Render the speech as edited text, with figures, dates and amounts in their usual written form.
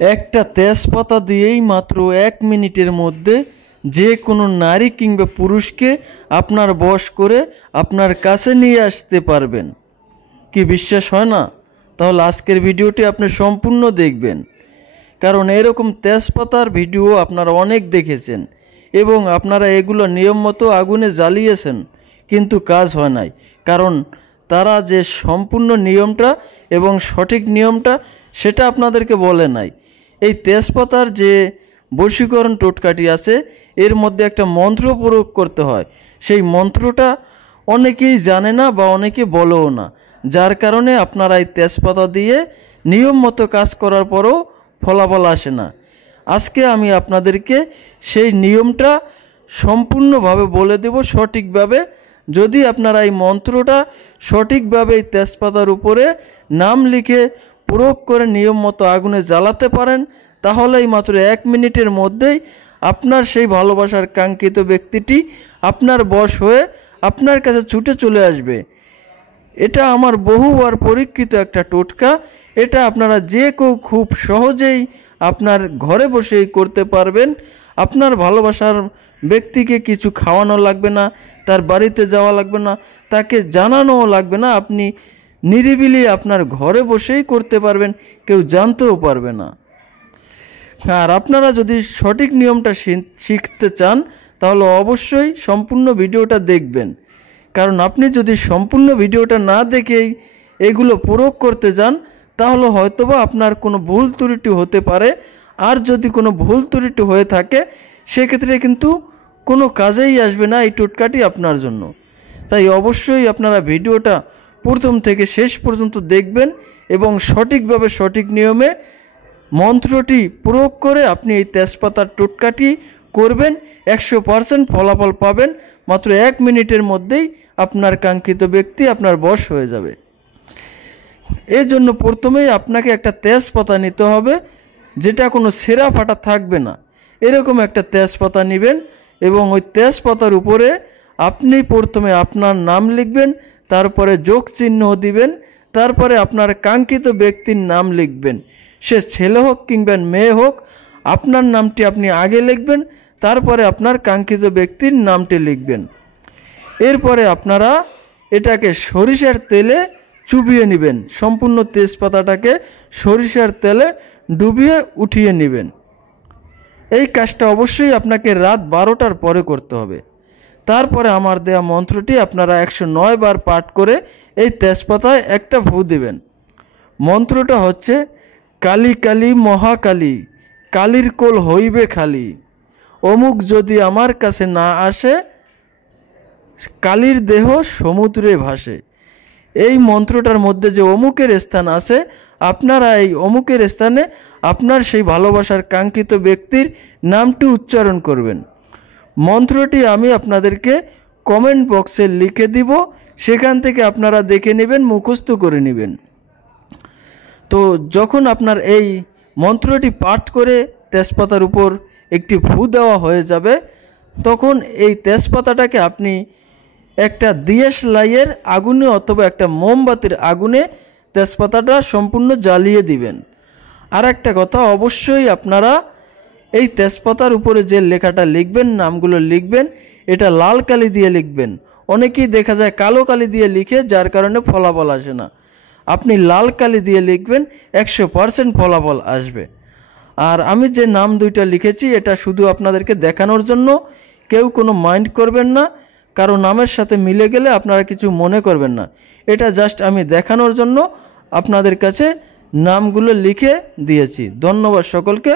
একটা তেজপাতা দিয়েই মাত্র 1 মিনিটের মধ্যে যে কোনো নারী কিংবা পুরুষকে আপনার বশ করে আপনার কাছে নিয়ে আসতে পারবেন। কি বিশ্বাস হয় না? তাহলে আজকের ভিডিওটি আপনি সম্পূর্ণ দেখবেন, কারণ এরকম তেজপাতার ভিডিও আপনারা অনেক দেখেছেন এবং আপনারা এগুলো নিয়ম মতো আগুনে জ্বালিয়েছেন, কিন্তু কাজ হয় নাই। কারণ তারা যে সম্পূর্ণ নিয়মটা এবং সঠিক নিয়মটা সেটা আপনাদেরকে বলে নাই। এই তেজপাতার যে বশীকরণ টোটকাটি আছে, এর মধ্যে একটা মন্ত্র প্রয়োগ করতে হয়। সেই মন্ত্রটা অনেকেই জানে না বা অনেকে বলেও না, যার কারণে আপনারা এই তেজপাতা দিয়ে নিয়ম মতো কাজ করার পরও ফলাফল আসে না। আজকে আমি আপনাদেরকে সেই নিয়মটা সম্পূর্ণভাবে বলে দেব সঠিকভাবে। যদি আপনারা এই মন্ত্রটা সঠিকভাবে এই তেজপাতার উপরে নাম লিখে প্রয়োগ করে নিয়ম মতো আগুনে জ্বালাতে পারেন, তাহলেই মাত্র 1 মিনিটের মধ্যেই আপনার সেই ভালোবাসার কাঙ্ক্ষিত ব্যক্তিটি আপনার বশ হয়ে আপনার কাছে ছুটে চলে আসবে। এটা আমার বহুবার পরীক্ষিত একটা টোটকা। এটা আপনারা যে কেউ খুব সহজেই আপনার ঘরে বসেই করতে পারবেন। আপনার ভালোবাসার ব্যক্তিকে কিছু খাওয়ানো লাগবে না, তার বাড়িতে যাওয়া লাগবে না, তাকে জানানোও লাগবে না। আপনি নিরিবিলি আপনার ঘরে বসেই করতে পারবেন, কেউ জানতেও পারবে না। আর আপনারা যদি সঠিক নিয়মটা শিখতে চান তাহলে অবশ্যই সম্পূর্ণ ভিডিওটা দেখবেন, কারণ আপনি যদি সম্পূর্ণ ভিডিওটা না দেখেই এগুলো প্রয়োগ করতে যান তাহলে হয়তোবা আপনার কোনো ভুল ত্রুটি হতে পারে। আর যদি কোনো ভুল ত্রুটি হয়ে থাকে সেক্ষেত্রে কিন্তু কোনো কাজেই আসবে না এই টোটকাটি আপনার জন্য। তাই অবশ্যই আপনারা ভিডিওটা প্রথম থেকে শেষ পর্যন্ত দেখবেন এবং সঠিকভাবে সঠিক নিয়মে মন্ত্রটি প্রয়োগ করে আপনি এই তেজপাতার টোটকাটি করবেন। 100% ফলাফল পাবেন। মাত্র 1 মিনিটের মধ্যেই আপনার কাঙ্ক্ষিত ব্যক্তি আপনার বশ হয়ে যাবে। এই জন্য প্রথমেই আপনাকে একটা তেজপাতা নিতে হবে, যেটা কোনো ছেঁড়া ফাটা থাকবে না। এরকম একটা তেজপাতা নেবেন এবং ওই তেজপাতার উপরে আপনি প্রথমে আপনার নাম লিখবেন, তারপরে যোগ চিহ্ন দিবেন, তারপরে আপনার কাঙ্ক্ষিত ব্যক্তির নাম লিখবেন। সে ছেলে হোক কিংবা মেয়ে হোক, আপনার নামটি আপনি আগে লিখবেন, তারপরে আপনার কাঙ্ক্ষিত ব্যক্তির নামটি লিখবেন। এরপরে আপনারা এটাকে সরিষার তেলে চুবিয়ে নেবেন। সম্পূর্ণ তেজপাতাটাকে সরিষার তেলে ডুবিয়ে উঠিয়ে নেবেন। এই কাজটা অবশ্যই আপনাকে রাত 12টার পরে করতে হবে। তারপরে আমার দেয়া মন্ত্রটি আপনারা 109 বার পাঠ করে এই তেজপাতায় একটা ফু দেবেন। মন্ত্রটা হচ্ছে, কালী কালী মহাকালী, কালীর কোল হইবে খালি, অমুক যদি আমার কাছে না আসে, কালীর দেহ সমুদ্রে ভাসে। এই মন্ত্রটার মধ্যে যে অমুকের স্থান আছে, আপনারা এই অমুকের স্থানে আপনার সেই ভালোবাসার কাঙ্ক্ষিত ব্যক্তির নামটি উচ্চারণ করবেন। মন্ত্রটি আমি আপনাদেরকে কমেন্ট বক্সে লিখে দিব, সেখান থেকে আপনারা দেখে নেবেন, মুখস্থ করে নেবেন। তো যখন আপনার এই মন্ত্রটি পাঠ করে তেজপাতার উপর একটি ফু দেওয়া হয়ে যাবে, তখন এই তেজপাতাটাকে আপনি একটা দিয়াশলাইয়ের আগুনে অথবা একটা মোমবাতির আগুনে তেজপাতাটা সম্পূর্ণ জ্বালিয়ে দিবেন। আর একটা কথা, অবশ্যই আপনারা এই তেজপাতার উপরে যে লেখাটা লিখবেন, নামগুলো লিখবেন, এটা লাল কালি দিয়ে লিখবেন। অনেকেই দেখা যায় কালো কালি দিয়ে লিখে, যার কারণে ফলাফল আসে না। আপনি লাল কালি দিয়ে লিখবেন, 100% ফলাফল আসবে। আর আমি যে নাম দুইটা লিখেছি এটা শুধু আপনাদেরকে দেখানোর জন্য, কেউ কোনো মাইন্ড করবেন না, কারো নামের সাথে মিলে গেলে আপনারা কিছু মনে করবেন না। এটা জাস্ট আমি দেখানোর জন্য আপনাদের কাছে নামগুলো লিখে দিয়েছি। ধন্যবাদ সকলকে।